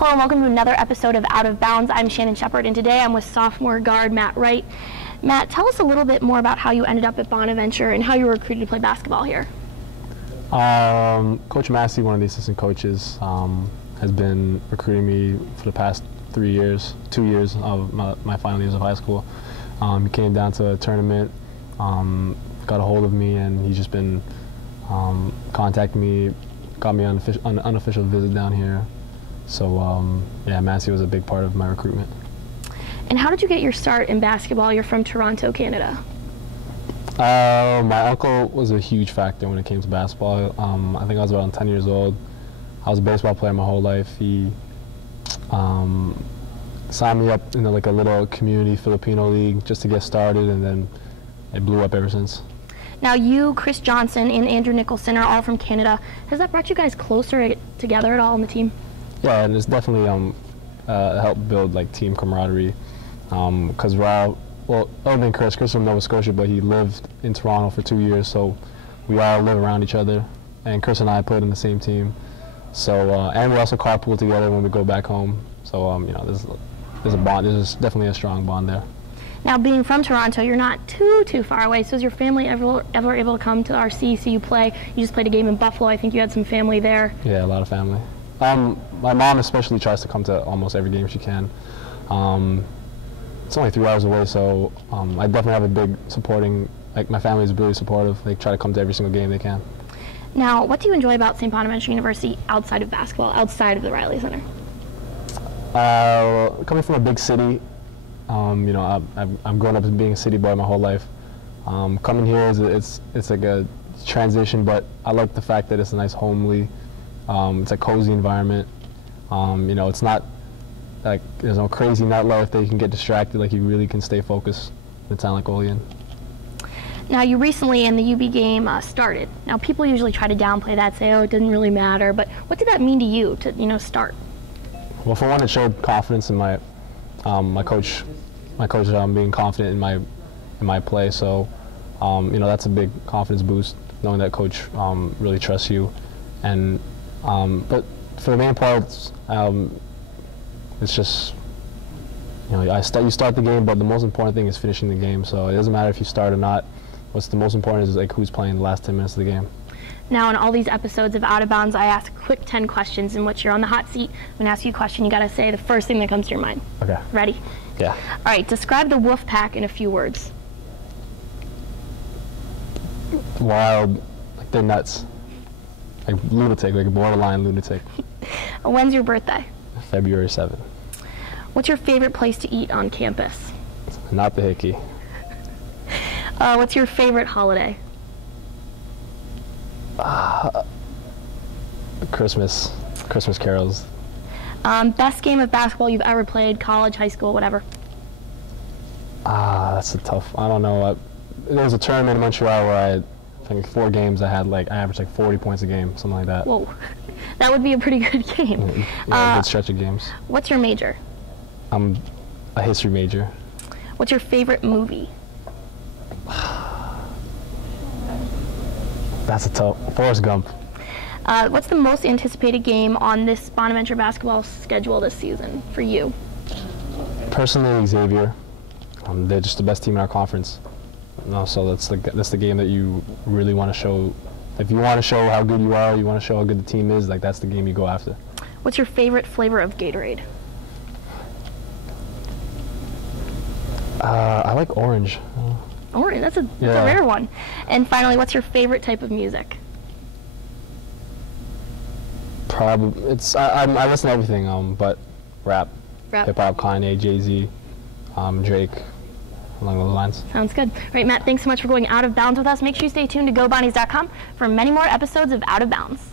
Hello and welcome to another episode of Out of Bounds. I'm Shannon Shepard, and today I'm with sophomore guard Matt Wright. Matt, tell us a little bit more about how you ended up at Bonaventure and how you were recruited to play basketball here. Coach Massey, one of the assistant coaches, has been recruiting me for the past 2 years of my final years of high school. He came down to a tournament, got a hold of me, and he's just been contacting me, got me on an unofficial visit down here. So yeah, Massey was a big part of my recruitment. And how did you get your start in basketball? You're from Toronto, Canada. My uncle was a huge factor when it came to basketball. I think I was around 10 years old. I was a baseball player my whole life. He signed me up in like a little community Filipino league just to get started, and then it blew up ever since. Now you, Chris Johnson, and Andrew Nicholson are all from Canada. Has that brought you guys closer together at all on the team? Yeah, and it's definitely helped build like team camaraderie. Because well, other than Chris from Nova Scotia, but he lived in Toronto for 2 years, so we all live around each other. And Chris and I played in the same team. So and we also carpool together when we go back home. So you know, there's a bond. There's definitely a strong bond there. Now, being from Toronto, you're not too far away. So, is your family ever able to come to RC, see you play? You just played a game in Buffalo. I think you had some family there. Yeah, a lot of family. My mom especially tries to come to almost every game she can. It's only 3 hours away, so I definitely have a big supporting. Like, my family is really supportive. They try to come to every single game they can. Now, what do you enjoy about St. Bonaventure University outside of basketball, outside of the Riley Center? Coming from a big city, you know, I'm growing up as being a city boy my whole life. Coming here it's like a transition, but I like the fact that it's a nice homely, it's a cozy environment. You know, it's not like there's no crazy nightlife that you can get distracted. Like, you really can stay focused in a town like Olean. Now, you recently in the UB game started. Now, people usually try to downplay that, say, oh, it didn't really matter. But what did that mean to you to start? Well, for one, it showed confidence in my coach being confident in my play. So you know, that's a big confidence boost, knowing that coach really trusts you. And but for the main part, it's just, you know, you start the game, but the most important thing is finishing the game. So it doesn't matter if you start or not. What's the most important is like who's playing the last 10 minutes of the game. Now, in all these episodes of Out of Bounds, I ask quick 10 questions in which you're on the hot seat. When I ask you a question, you got to say the first thing that comes to your mind. Okay. Ready? Yeah. All right, describe the Wolf Pack in a few words. Wild, like they're nuts. Like lunatic, like a borderline lunatic. When's your birthday? February 7th. What's your favorite place to eat on campus? Not the Hickey. What's your favorite holiday? Christmas carols. Best game of basketball you've ever played, college, high school, whatever. That's a tough. I don't know. There was a tournament in Montreal where I think 4 games I averaged like 40 points a game, something like that. Whoa, that would be a pretty good game. Yeah, a good stretch of games. What's your major? I'm a history major. What's your favorite movie? That's a tough. Forrest Gump. What's the most anticipated game on this Bonaventure basketball schedule this season for you? Personally, Xavier. They're just the best team in our conference. So that's the game that you really want to show. If you want to show how good you are, you want to show how good the team is, like that's the game you go after. What's your favorite flavor of Gatorade? I like orange. Orange, that's a rare one. And finally, what's your favorite type of music? Probably I listen to everything, but rap. Hip hop, Kanye, Jay-Z, Drake, along those lines. Sounds good. All right, Matt, thanks so much for going Out of Bounds with us. Make sure you stay tuned to GoBonnies.com for many more episodes of Out of Bounds.